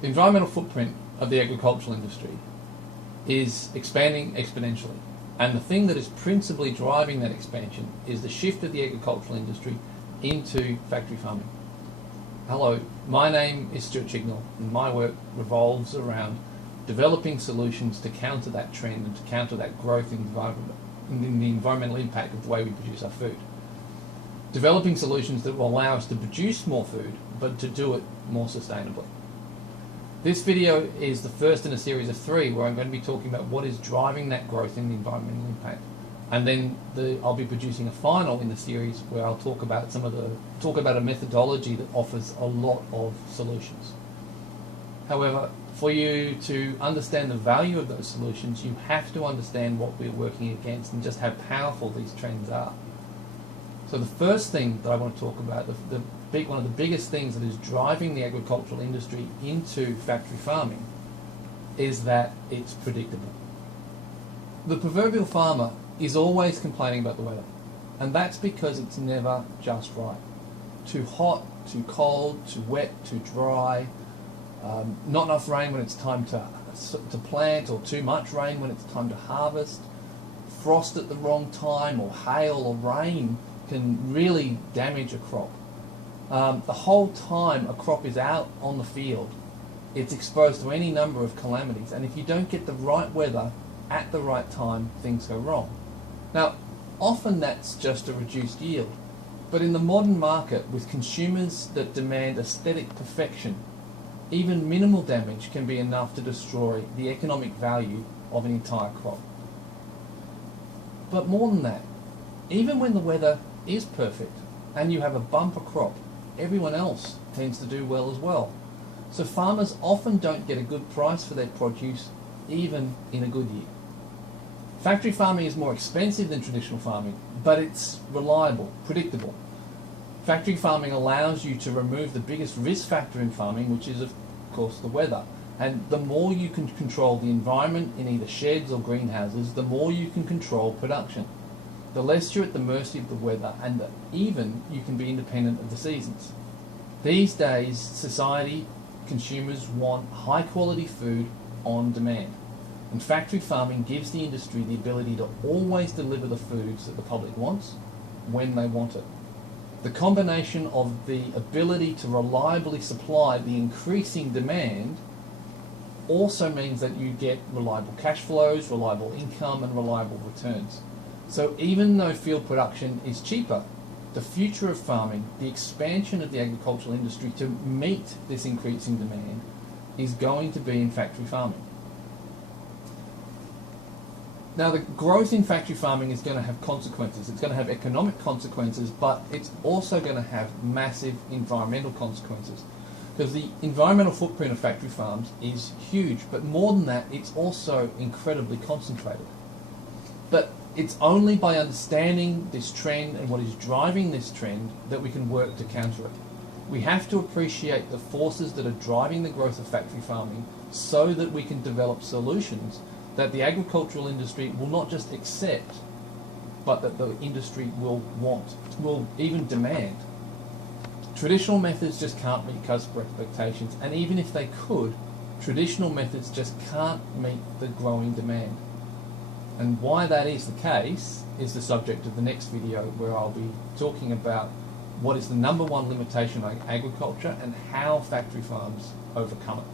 The environmental footprint of the agricultural industry is expanding exponentially, and the thing that is principally driving that expansion is the shift of the agricultural industry into factory farming. Hello, my name is Stuart Chignall, and my work revolves around developing solutions to counter that trend and to counter that growth in the environmental impact of the way we produce our food. Developing solutions that will allow us to produce more food, but to do it more sustainably. This video is the first in a series of 3 where I'm going to be talking about what is driving that growth in the environmental impact. And then I'll be producing a final in the series where I'll talk about a methodology that offers a lot of solutions. However, for you to understand the value of those solutions, you have to understand what we're working against and just how powerful these trends are. So the first thing that I want to talk about, one of the biggest things that is driving the agricultural industry into factory farming, is that it's predictable. The proverbial farmer is always complaining about the weather, and that's because it's never just right. Too hot, too cold, too wet, too dry, not enough rain when it's time to plant, or too much rain when it's time to harvest, frost at the wrong time, or hail or rain can really damage a crop. The whole time a crop is out on the field, it's exposed to any number of calamities, and if you don't get the right weather at the right time, things go wrong. Now, often that's just a reduced yield, but in the modern market, with consumers that demand aesthetic perfection, even minimal damage can be enough to destroy the economic value of an entire crop. But more than that, even when the weather is perfect and you have a bumper crop, everyone else tends to do well as well. So farmers often don't get a good price for their produce, even in a good year. Factory farming is more expensive than traditional farming, but it's reliable, predictable. Factory farming allows you to remove the biggest risk factor in farming, which is, of course, the weather. And the more you can control the environment in either sheds or greenhouses, the more you can control production. The less you're at the mercy of the weather, and even you can be independent of the seasons. These days, society, consumers want high quality food on demand. And factory farming gives the industry the ability to always deliver the foods that the public wants, when they want it. The combination of the ability to reliably supply the increasing demand also means that you get reliable cash flows, reliable income, and reliable returns. So even though field production is cheaper, the future of farming, the expansion of the agricultural industry to meet this increasing demand, is going to be in factory farming. Now, the growth in factory farming is going to have consequences. It's going to have economic consequences, but it's also going to have massive environmental consequences. Because the environmental footprint of factory farms is huge, but more than that, it's also incredibly concentrated. But it's only by understanding this trend and what is driving this trend that we can work to counter it. We have to appreciate the forces that are driving the growth of factory farming so that we can develop solutions that the agricultural industry will not just accept, but that the industry will want, will even demand. Traditional methods just can't meet customer expectations, and even if they could, traditional methods just can't meet the growing demand. And why that is the case is the subject of the next video, where I'll be talking about what is the #1 limitation of agriculture and how factory farms overcome it.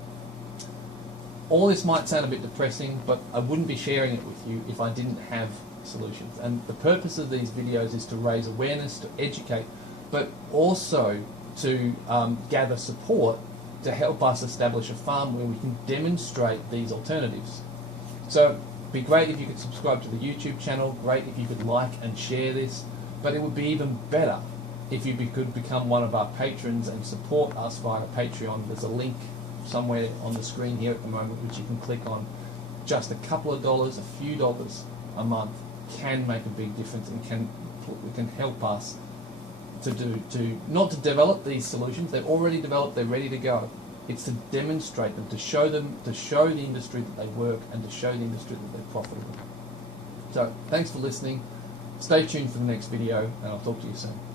All this might sound a bit depressing, but I wouldn't be sharing it with you if I didn't have solutions. And the purpose of these videos is to raise awareness, to educate, but also to gather support to help us establish a farm where we can demonstrate these alternatives. So it'd be great if you could subscribe to the YouTube channel, great if you could like and share this, but it would be even better if you could become one of our patrons and support us via Patreon. There's a link somewhere on the screen here at the moment which you can click on. Just a couple of dollars, a few dollars a month can make a big difference and can help us not to develop these solutions. They're already developed, they're ready to go. It's to demonstrate them, to show the industry that they work, and to show the industry that they're profitable. So thanks for listening. Stay tuned for the next video, and I'll talk to you soon.